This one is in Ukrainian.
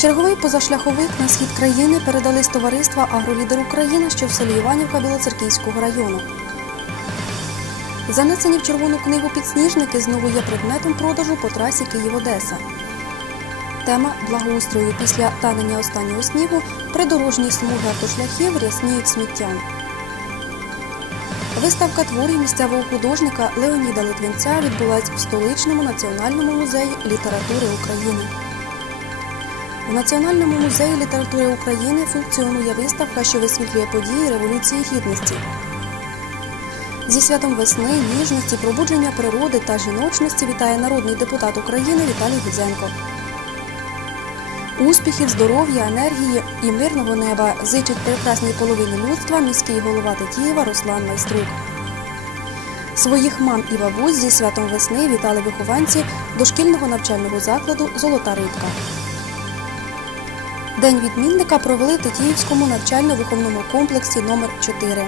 Черговий позашляховик на схід країни передали з товариства Агролідер Україна, що в селі Іванівка Білоцерківського району. Занесені в Червону книгу підсніжники знову є предметом продажу по трасі Київ-Одеса. Тема благоустрою після танення останнього снігу придорожні смуги автошляхів рясніють сміттям. Виставка творів місцевого художника Леоніда Литвинця відбулась в столичному національному музеї літератури України. В Національному музеї літератури України функціонує виставка, що висвітлює події Революції Гідності. Зі святом весни, ніжності, пробудження природи та жіночності вітає народний депутат України Віталій Гудзенко. Успіхів, здоров'я, енергії і мирного неба зичить прекрасній половині людства міський голова Тетіїва Руслан Майструк. Своїх мам і бабусь зі святом весни вітали вихованці дошкільного навчального закладу Золота рибка. День відмінника провели в Тетіївському навчально-виховному комплексі номер 4